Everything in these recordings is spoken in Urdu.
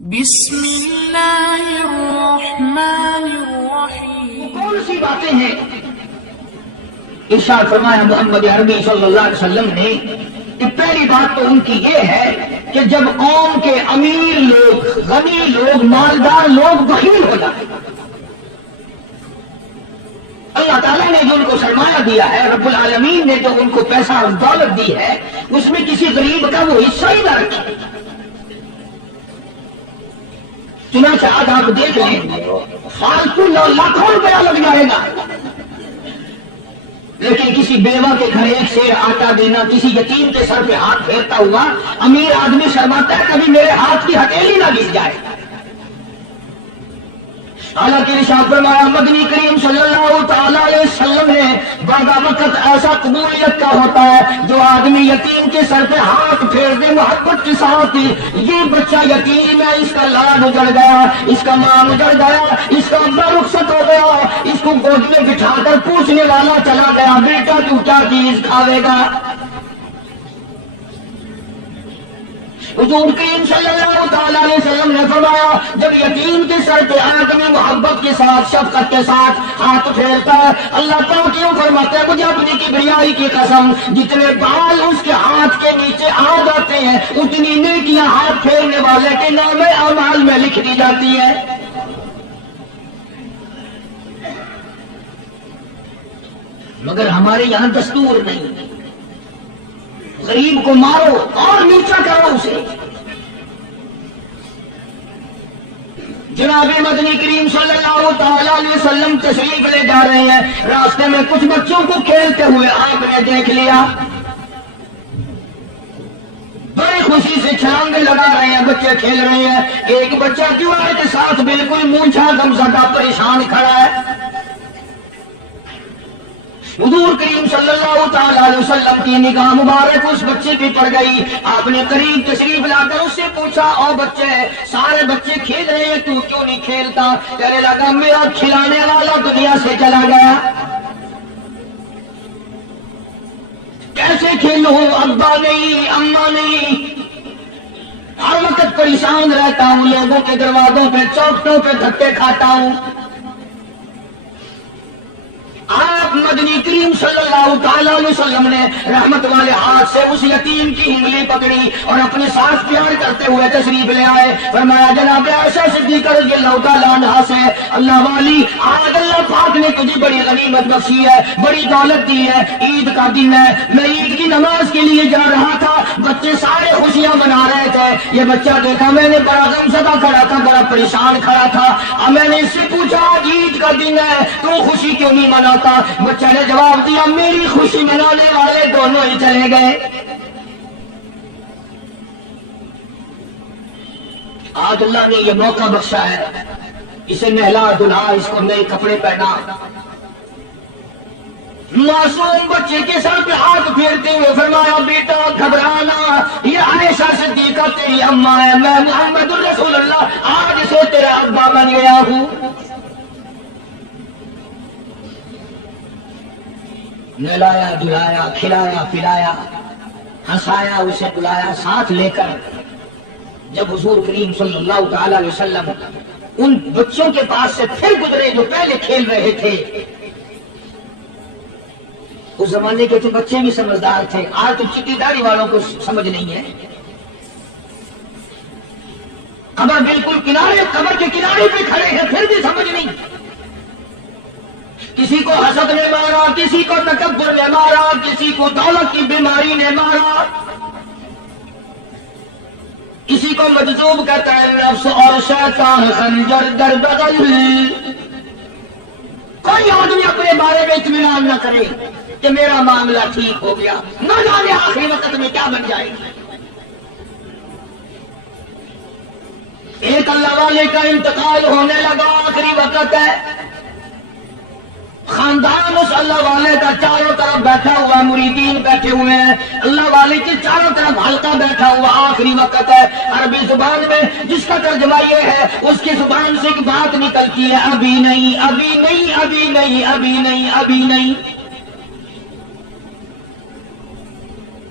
بسم اللہ الرحمن الرحیم۔ کون سی باتیں ہیں؟ ارشاد فرمایا محمد عربی صلی اللہ علیہ وسلم نے کہ پہلی بات تو ان کی یہ ہے کہ جب قوم کے امیر لوگ، غنی لوگ، مالدار لوگ بخیل ہو جائیں، اللہ تعالیٰ نے جو ان کو سرمایہ دیا ہے، رب العالمین نے جو ان کو پیسہ اور دولت دی ہے، اس میں کسی غریب کا وہ حصہ ہی نہ رکھے۔ چنانچہ آج آپ دیکھ لیں، فالتو لاکھوں روپیہ لگ جائے گا، لیکن کسی بیوہ کے گھر ایک سیر آٹا دینا، کسی یتیم کے سر پہ ہاتھ پھیرتا ہوا امیر آدمی شرماتا ہے کبھی میرے ہاتھ کی ہتھیلی نہ گر جائے۔ حالانکہ ارشاد فرمایا مدنی کریم صلی اللہ تعالی علیہ وسلم نے بعض وقت ایسا قبولیت کا ہوتا ہے جو آدمی یتیم کے سر پہ ہاتھ پھیر دے محبت کے ساتھ، یہ بچہ یتیم ہے، اس کا لال اجڑ گیا، اس کا ماں اجڑ گیا، اس کا ابا رخصت ہو گیا، اس کو گود میں بٹھا کر پوچھنے والا چلا گیا، بیٹا تو کیا چیز کھاوے گا؟ حضور کریم صلی اللہ تعالیٰ علیہ وسلم نے فرمایا جب یتیم کے سر پہ آدمی محبت کے ساتھ، شفقت کے ساتھ ہاتھ پھیرتا ہے، اللہ پاک کیوں فرماتا ہے مجھے اپنی کبریائی کی قسم جتنے بال اس کے ہاتھ کے نیچے آ جاتے ہیں اتنی نیکیاں ہاتھ پھیرنے والے کے نام اعمال میں لکھ دی جاتی ہے۔ مگر ہمارے یہاں دستور نہیں، غریب کو مارو اور نیچا کرو اسے۔ جناب مدنی کریم صلی اللہ تعالی علیہ وسلم تشریف لے جا رہے ہیں، راستے میں کچھ بچوں کو کھیلتے ہوئے آپ نے دیکھ لیا، بڑی خوشی سے چھلانگے لگا رہے ہیں، بچے کھیل رہے ہیں، ایک بچہ دیوار کے ساتھ بالکل مونچھا گمزدہ پریشان کھڑا ہے۔ حضور کریم صلی اللہ تعالی علیہ وسلم کی نگاہ مبارک اس بچے پہ پڑ گئی، آپ نے قریب تشریف لا کر اس سے پوچھا او بچے سارے بچے کھیل رہے ہیں تو کیوں نہیں کھیلتا؟ کہنے لگا میرا کھلانے والا دنیا سے چلا گیا، کیسے کھیلوں؟ ابا نہیں، اماں نہیں، ہر وقت پریشان رہتا ہوں، لوگوں کے دروازوں پہ چوکھٹوں پہ دھکے کھاتا ہوں۔ آپ مدنی کریم صلی اللہ تعالی علیہ وسلم نے رحمت والے ہاتھ سے اس یتیم کی انگلی پکڑی اور اپنے ساتھ پیار کرتے ہوئے تشریف لے آئے، فرمایا جناب عائشہ صدیقہ رضی اللہ تعالیٰ عنہا سے اللہ والی آج اللہ پاک نے تجھے بڑی غنیمت بخشی ہے، بڑی دولت دی ہے، عید کا دن ہے، میں عید کی نماز کے لیے جا رہا تھا، بچے سارے خوشیاں منا رہے تھے، یہ بچہ دیکھا میں نے بڑا غمزدہ کھڑا تھا، بڑا پریشان کھڑا تھا، اب میں نے اس سے پوچھا آج عید کا دن ہے تو خوشی کیوں نہیں منا؟ بچہ نے جواب دیا میری خوشی منانے والے دونوں ہی چلے گئے۔ آج اللہ نے یہ موقع بخشا ہے، اسے نہلا دھلا، اس کو نئے کپڑے پہنا، معصوم بچے کے سر پہ ہاتھ پھیرتے ہوئے فرمایا بیٹا گھبرانا، یہ عائشہ صدیقہ تیری اماں ہے، میں محمد الرسول اللہ آج سے تیرا ابا بن گیا ہوں۔ نہلایا دھلایا، کھلایا پلایا، ہنسایا، اسے بلایا، ساتھ لے کر جب حضور کریم صلی اللہ تعالی علیہ وسلم ان بچوں کے پاس سے پھر گزرے جو پہلے کھیل رہے تھے، اس زمانے کے تو بچے بھی سمجھدار تھے، آج تو چٹی داڑھی والوں کو سمجھ نہیں ہے، قبر بالکل کنارے، قبر کے کنارے پہ کھڑے ہیں پھر بھی سمجھ نہیں۔ کسی کو حسد نے مارا، کسی کو تکبر نے مارا، کسی کو دولت کی بیماری نے مارا، کسی کو مجذوب کہتا ہے نفس اور شیطان خنجر در بغل۔ کوئی آدمی اپنے بارے میں اطمینان نہ کرے کہ میرا معاملہ ٹھیک ہو گیا، نہ جانے آخری وقت میں کیا بن جائے گا۔ ایک اللہ والے کا انتقال ہونے لگا، آخری وقت ہے، خاندان اس اللہ والے کا چاروں طرف بیٹھا ہوا، مریدین بیٹھے ہوئے ہیں، اللہ والے کے چاروں طرف حلقہ بیٹھا ہوا، آخری وقت ہے۔ عربی زبان میں جس کا ترجمہ یہ ہے اس کی زبان سے ایک بات نکلتی ہے ابھی نہیں، ابھی نہیں، ابھی نہیں، ابھی نہیں، ابھی نہیں۔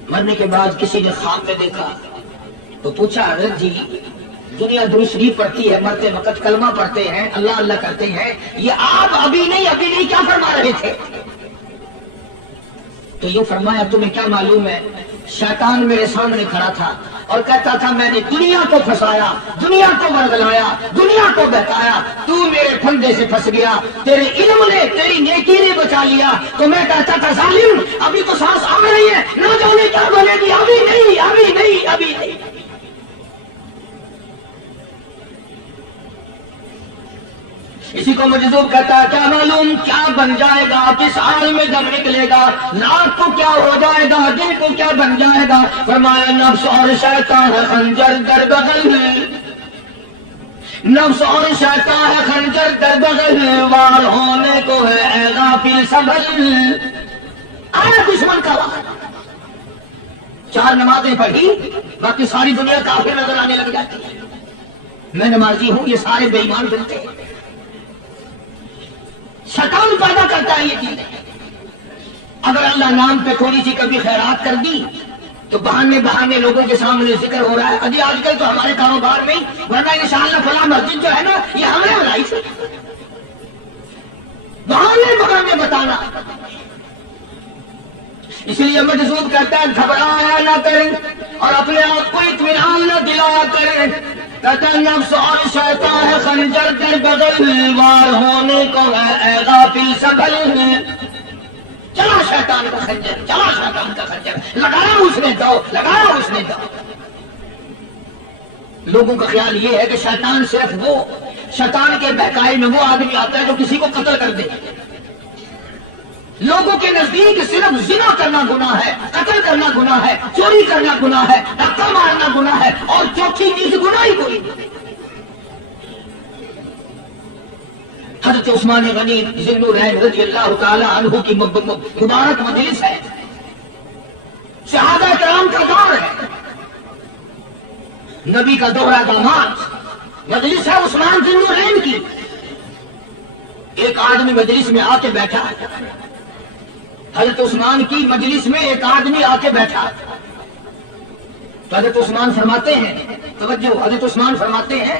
مرنے کے بعد کسی نے خواب میں دیکھا تو پوچھا حضرت جی دنیا درود شریف پڑھتی ہے، مرتے وقت کلمہ پڑھتے ہیں، اللہ اللہ کرتے ہیں، یہ آپ ابھی نہیں کیا فرما رہے تھے؟ تو یہ فرمایا تمہیں کیا معلوم ہے، شیطان میرے سامنے کھڑا تھا اور کہتا تھا میں نے دنیا کو پھنسایا، دنیا کو ورگلایا، دنیا کو بہتایا، تو میرے پھندے سے پھنس گیا، تیرے علم نے تیری نیکی نے بچا لیا۔ تو میں کہتا تھا ظالم ابھی تو سانس آ رہی ہے، نہ جانے کیا بنے گی، ابھی نہیں ابھی نہیں ابھی نہیں۔ اسی کو مجذوب کہتا ہے کیا معلوم کیا بن جائے گا، کس حال میں دم نکلے گا، رات کو کیا ہو جائے گا، دن کو کیا بن جائے گا۔ فرمایا نفس اور شیطان ہے خنجر در بغل ہے، نفس اور شیطان ہے خنجر در بغل ہے، وار ہونے کو ہے اے غافل سنبھل۔ آیا دشمن کا وار، 4 نمازیں پڑھی باقی ساری دنیا کافر نظر آنے لگ جاتی ہے، میں نمازی ہوں یہ سارے بے ایمان بنتے ہیں۔ شیطان پیدا کرتا ہے یہ چیزیں۔ اگر اللہ نام پہ تھوڑی سی کبھی خیرات کر دی تو بہانے لوگوں کے سامنے ذکر ہو رہا ہے، ابھی آج کل تو ہمارے کاروبار میں، ورنہ انشاءاللہ فلاں مسجد جو ہے نا یہ ہم نے بنائی تھی، بہانے بتانا۔ اس لیے مجذوب کہتا ہے گھبرایا نہ کریں اور اپنے آپ کو اطمینان نہ دلایا کریں، کہتا ہے نفس اور شیطان ہے خنجر در بغل، وار ہونے کو ہے اے غافل سنبھل۔ چلا شیطان کا خنجر، چلا شیطان کا خنجر، لگایا اس نے دو، لگایا اس نے دو۔ لوگوں کا خیال یہ ہے کہ شیطان صرف وہ، شیطان کے بہکائی میں وہ آدمی آتا ہے جو کسی کو قتل کر دے۔ لوگوں کے نزدیک صرف زنا کرنا گناہ ہے، قتل کرنا گناہ ہے، چوری کرنا گناہ ہے، دھکا مارنا گناہ ہے، اور چوتھی چیز گناہ ہی کوئی۔ حضرت عثمان غنی ذی النورین رضی اللہ تعالی عنہ کی مبارک مجلس ہے، صحابہ کرام کا دور ہے، نبی کا دوہرا داماد، مجلس ہے عثمان ذی النورین کی۔ ایک آدمی مجلس میں آ کے بیٹھا، حضرت عثمان کی مجلس میں ایک آدمی آ کے بیٹھا تو حضرت عثمان فرماتے ہیں، توجہ، حضرت عثمان فرماتے ہیں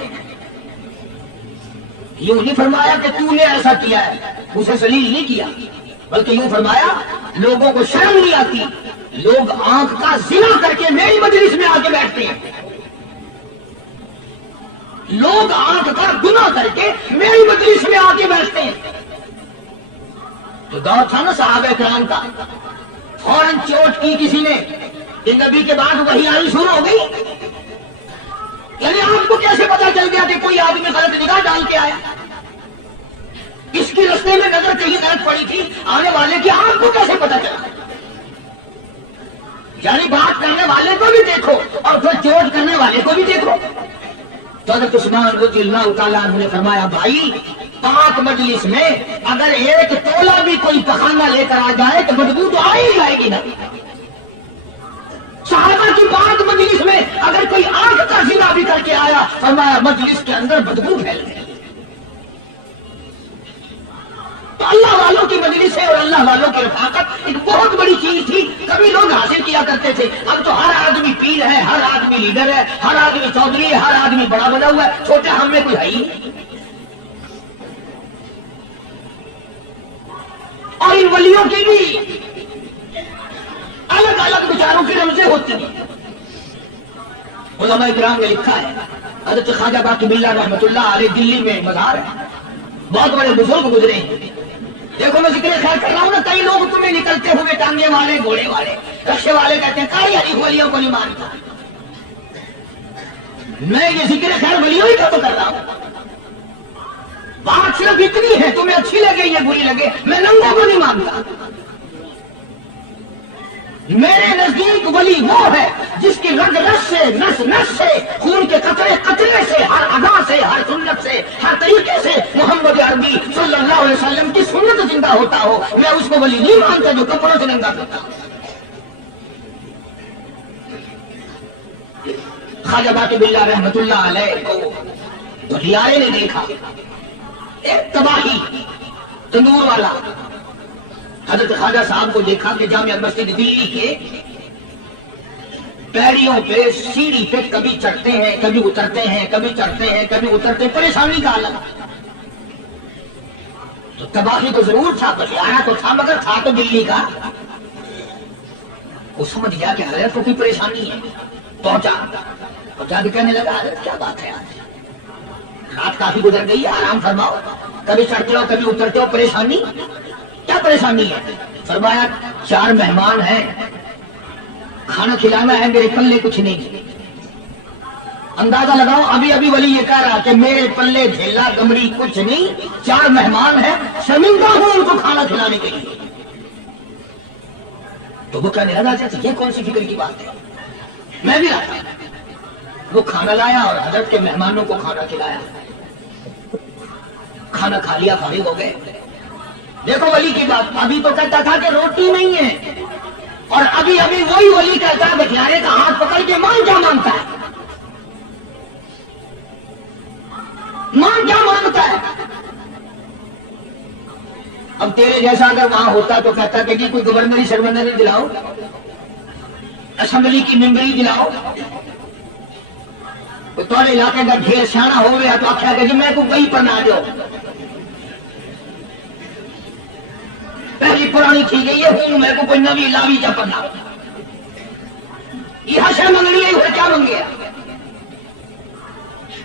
یوں نہیں فرمایا کہ تو نے ایسا کیا ہے، اسے ذلیل نہیں کیا، بلکہ یوں فرمایا لوگوں کو شرم نہیں آتی، لوگ آنکھ کا زنا کر کے میری مجلس میں آ کے بیٹھتے ہیں، لوگ آنکھ کا گناہ کر کے میری مجلس میں آ کے بیٹھتے ہیں۔ تو دور تھا نا صحابہ کرام کا، فوراً چوٹ کی کسی نے کہ نبی کے بعد وہی آنی شروع ہو گئی، یعنی آپ کو کیسے پتا چل گیا کہ کوئی آدمی غلط نگاہ ڈال کے آیا، اس کی رستے میں نظر کہیں غلط پڑی تھی، آنے والے کی آپ کو کیسے پتا چلا؟ یعنی بات کرنے والے کو بھی دیکھو اور پھر چوٹ کرنے والے کو بھی دیکھو۔ تو حضرت عثمان رضی اللہ تعالیٰ عنہ نے فرمایا بھائی پاک مجلس میں اگر ایک تولا بھی کوئی پخانہ لے کر آ جائے تو بدبو تو آ ہی جائے گی نا۔ صحابہ کی پاک مجلس میں اگر کوئی آنکھ کا زنا بھی کر کے آیا، فرمایا مجلس کے اندر بدبو پھیل گئی۔ تو اللہ والوں کی مجلس ہے اور اللہ والوں کی رفاقت ایک بہت بڑی چیز تھی، کبھی لوگ حاصل کیا کرتے تھے، اب تو ہر آدمی پیر ہے، ہر آدمی لیڈر ہے، ہر آدمی چودھری ہے، ہر آدمی بڑا بنا ہوا ہے، چھوٹا ہم میں کوئی ہے ہی نہیں۔ اور ان ولیوں کی بھی الگ الگ بیچاروں کی رمزیں ہوتی ہیں۔ علماء کرام نے لکھا ہے، حضرت خواجہ باقی باللہ رحمۃ اللہ علیہ دلی میں مزار ہے، بہت بڑے بزرگ گزرے ہیں۔ دیکھو میں ذکر خیر کر رہا ہوں نا، کئی لوگ تمہیں نکلتے ہوئے ٹانگے والے، گھوڑے والے، رکشے والے کہتے ہیں کئی علی ولیوں کو نہیں مانتا۔ میں یہ ذکر خیر ولیوں ہی کا تو کر رہا ہوں، بات صرف اتنی ہے، تمہیں اچھی لگے یا بری لگے، میں ننگوں کو نہیں مانتا۔ میرے نزدیک ولی وہ ہے جس کی رگ رس سے، نس نس سے، خون کے قطرے قطرے سے، ہر ادا سے، ہر سنت سے، ہر طریقے سے محمد عربی صلی اللہ علیہ وسلم کی سنت زندہ ہوتا ہو، میں اس کو ولی نہیں مانتا جو کپڑوں سے ننگا کرتا ہو۔ خواجہ باقی باللہ رحمۃ اللہ علیہ کو دھلیارے نے دیکھا، ایک تباہی تندور والا، حضرت خواجہ صاحب کو دیکھا کہ جامع مسجد دلی کے پیڑیوں پہ سیڑھی پہ کبھی چڑھتے ہیں کبھی اترتے ہیں کبھی چڑھتے ہیں کبھی اترتے ہیں، پریشانی کا عالم۔ تو تباہی تو ضرور تھا، بشارہ تو تھا، مگر تھا تو دلی کا۔ وہ سمجھ گیا کہ حضرت کو کوئی پریشانی ہے، پہنچا کے کہنے لگا حضرت کیا بات ہے، آج رات کافی گزر گئی ہے، آرام فرماؤ، کبھی چڑھتے ہو کبھی اترتے ہو، پریشانی کیا پریشانی ہے؟ فرمایا 4 مہمان ہیں، کھانا کھلانا ہے، میرے پلے کچھ نہیں۔ اندازہ لگاؤ، ابھی ابھی ولی یہ کہہ رہا کہ میرے پلے جھیلا گمری کچھ نہیں، 4 مہمان ہیں، شرمندہ ہوں ان کو کھانا کھلانے کے لیے۔ تو وہ کہنے لگا یہ کون سی فکر کی بات ہے، میں بھی لاتا۔ وہ کھانا لایا اور حضرت کے مہمانوں کو کھانا کھلایا، کھانا کھا لیا، فارغ ہو گئے۔ دیکھو ولی کی بات، ابھی تو کہتا تھا کہ روٹی نہیں ہے، اور ابھی ابھی وہی ولی کہتا ہے بٹیارے کا ہاتھ پکڑ کے مان کیا مانگتا ہے، مان کیا مانگتا ہے۔ اب تیرے جیسا اگر وہاں ہوتا تو کہتا کہ جی کوئی گورنری سرمنری دلاؤ، اسمبلی کی ممبری دلاؤ، کوئی تھوڑے علاقے کا ڈھیر سیاح ہو گیا تو آخیا کہ جی میں کو وہی پڑھنا دو، پہلی پرانی تھی گئی ہے ہوں میں کو کوئی نوی لاوی جا پڑھنا، یہ حشر منگنی ہے، وہ کیا منگیا؟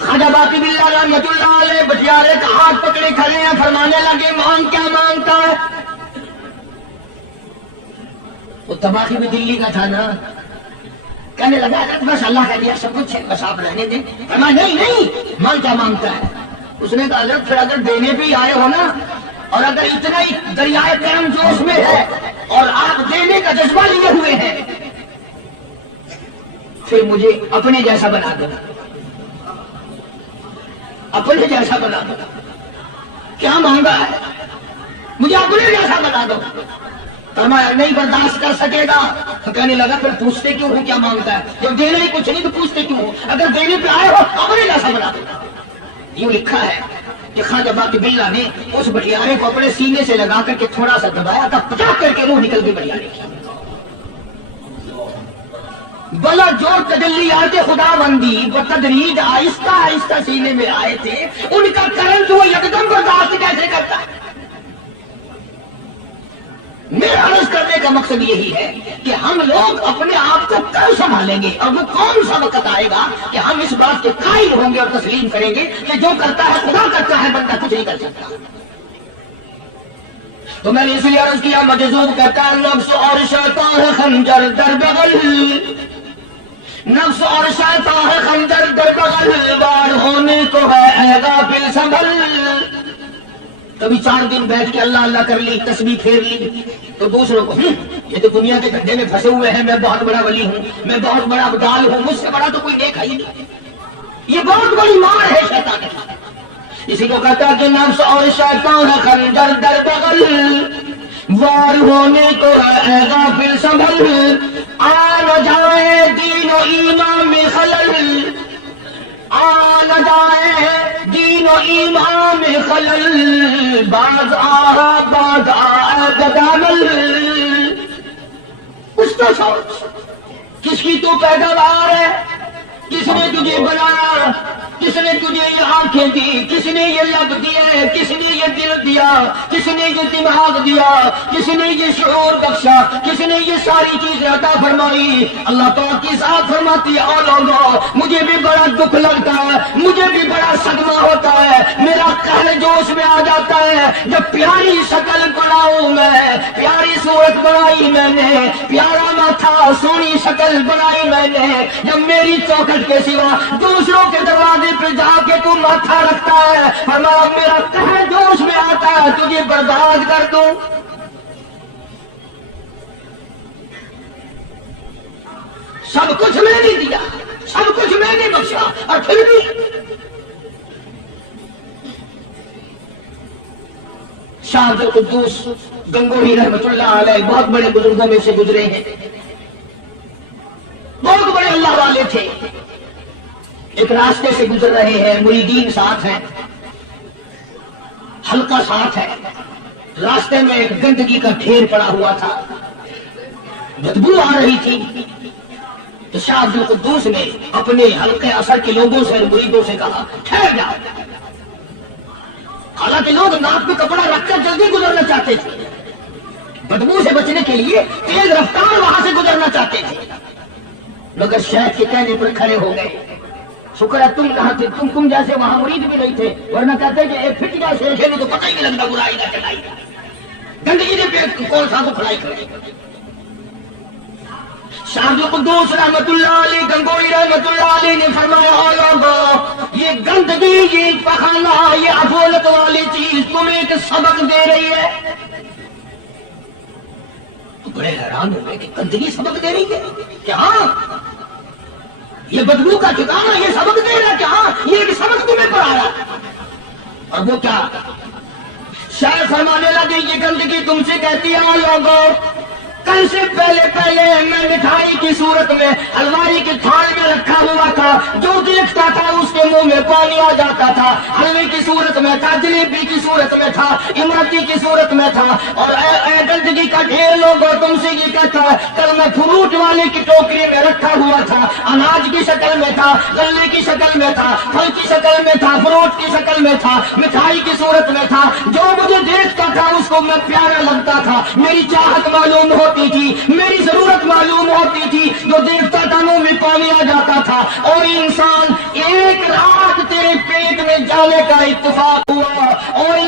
خواجہ باقی باللہ رحمۃ اللہ علیہ بٹیارے کا ہاتھ پکڑے کھڑے ہیں، فرمانے لگے مانگ کیا مانگتا ہے؟ وہ تباہی میں دلی کا تھا نا، کہنے لگا بس اللہ کا دیا سب کچھ ہے، بس آپ رہنے دیں۔ فرمایا نہیں مانگ کیا مانگتا ہے؟ اس نے کہا حضرت پھر اگر دینے پہ آئے ہو نا، اور اگر اتنا ہی دریائے کرم جوش میں ہے اور آپ دینے کا جذبہ لیے ہوئے ہیں، پھر مجھے اپنے جیسا بنا دو، اپنے جیسا بنا دو۔ کیا مانگا ہے؟ مجھے اپنے جیسا بنا دو۔ فرمایا نہیں برداشت کر سکے گا۔ تو کہنے لگا پھر پوچھتے کیوں ہو کیا مانگتا ہے؟ جب دینا ہی کچھ نہیں تو پوچھتے کیوں ہو؟ اگر دینے پہ آئے ہو اپنے جیسا بنا دو۔ یوں لکھا ہے کہ خواجہ باقی باللہ نے اس بٹیارے کو اپنے سینے سے لگا کر کے تھوڑا سا دبایا تھا، پچاک کر کے روح نکل گئی بٹیارے کی۔ بلا جو تجلیات خدا بندی بتدریج آہستہ آہستہ سینے میں آئے تھے، ان کا کرم جو یکدم برداشت کیسے کرتا ہے؟ میرا عرض کرنے کا مقصد یہی ہے کہ ہم لوگ اپنے آپ کو کب سنبھالیں گے، اور وہ کون سا وقت آئے گا کہ ہم اس بات کے قائل ہوں گے اور تسلیم کریں گے کہ جو کرتا ہے خدا کرتا ہے، بندہ کچھ نہیں کر سکتا۔ تو میں نے اس لیے عرض کیا مجذوب کہتا ہے نفس اور شیطان ہے خنجر در بغل، نفس اور شیطان ہے خنجر در بغل، بار ہونے کو ہے اے غافل سنبھل۔ کبھی 4 دن بیٹھ کے اللہ اللہ کر لی، تسبیح پھیر لی، تو دوسروں کو یہ تو دنیا کے گڈھے میں پھنسے ہوئے ہیں، میں بہت بڑا ولی ہوں، میں بہت بڑا ابدال ہوں، مجھ سے بڑا تو کوئی نیک ہے ہی نہیں۔ یہ بہت بڑی مار ہے شیطان کی۔ اسی کو کہتا کہ نفس اور شیطان ہے خنجر در بغل، وار ہونے کو ہے غافل سنبھل، آ نہ جائے دین و ایمان میں خلل، آ نہ جائے دین و ایمان میں خلل، باز آ گدامل۔ اس کا سوچ کس کی تو پیداوار ہے، کس نے تجھے بنایا، کس نے تجھے یہ آنکھیں دی، کس نے یہ لب دیے، کس نے یہ دل دیا، کس نے یہ دماغ دیا، کس نے یہ شعور بخشا، کس نے یہ ساری چیزیں عطا فرمائی۔ اللہ پاک کی ذات فرماتی ہے اور لوگوں مجھے بھی بڑا دکھ لگتا ہے، مجھے بھی بڑا صدمہ ہوتا ہے، میرا قہر جوش میں آ جاتا ہے جب پیاری شکل بناؤں میں، پیاری صورت بنائی میں نے، پیارا ماتھا سونی شکل بنائی میں نے، جب میری چوکھٹ کے سوا دوسروں کے دروازے پہ جا کے تو ماتھا رکھتا ہے، فرمایا میرا قہر جوش میں آتا ہے تجھے برباد کر دوں۔ سب کچھ میں نے دیا، سب کچھ میں نے بخشا، اور پھر بھی شاہ عبد القدوس گنگوہی رحمۃ اللہ علیہ بہت بڑے بزرگوں میں سے گزرے ہیں، بہت بڑے اللہ والے تھے۔ ایک راستے سے گزر رہے ہیں، مریدین ساتھ ہیں، حلقہ ساتھ ہے، راستے میں ایک گندگی کا ڈھیر پڑا ہوا تھا، بدبو آ رہی تھی۔ تو شاہ عبد القدوس نے اپنے حلقے اثر کے لوگوں سے مریدوں سے کہا ٹھہر جاؤ. حالانکہ لوگ ناک پہ کپڑا رکھ کر جلدی گزرنا چاہتے تھے، بدبو سے بچنے کے لیے تیز رفتار وہاں سے گزرنا چاہتے تھے، مگر شیخ کے کہنے پر کھڑے ہو گئے. شکر ہے تم کہاں تھے، تم جیسے وہاں مرید بھی نہیں تھے، ورنہ کہتے کہ ایک پھٹ گیا شیخ ہے تو پتہ ہی نہیں لگتا برائی کا چلائی کا گندگی نے پیٹ کون سا تو کھڑائی کرے. شاہ عبد القدوس رحمت اللہ علیہ گنگوئی رحمت اللہ علیہ نے فرمایا لوگوں یہ گندگی، یہ پخانا، یہ افولت والی چیز تمہیں ایک سبق دے رہی ہے. تو بڑے حیران ہوئے کہ گندگی سبق دے رہی ہے کہ ہاں یہ بدبو کا ٹھکانا یہ سبق دے رہا کہ ہاں یہ ایک سبق تمہیں پڑھایا. اور وہ کیا؟ شاید فرمانے لگے یہ گندگی تم سے کہتی ہے لوگوں کل سے پہلے میں مٹھائی کی صورت میں حلوائی کی تھال میں رکھا ہوا تھا، جو دیکھتا تھا اس کے منہ میں پانی آ جاتا تھا. حلوے کی صورت میں تھا، جلیبی کی صورت میں تھا، امرتی کی صورت میں تھا. اور اے گندگی کا ڈھیر لوگوں تم سے یہ کہتا ہے کل میں فروٹ والے کی ٹوکری میں رکھا ہوا تھا، اناج کی شکل میں تھا، غلے کی شکل میں تھا، پھل کی شکل میں تھا، فروٹ کی شکل میں تھا، مٹھائی کی صورت میں تھا. جو مجھے دیکھتا تھا اس کو میں پیارا لگتا تھا، میری چاہت معلوم ہوتی تھی، میری ضرورت معلوم ہوتی تھی. جو دیکھتا تھا منہ میں پانی آ جاتا تھا. اور انسان ایک رات تیرے پیٹ میں جانے کا اتفاق ہوا اور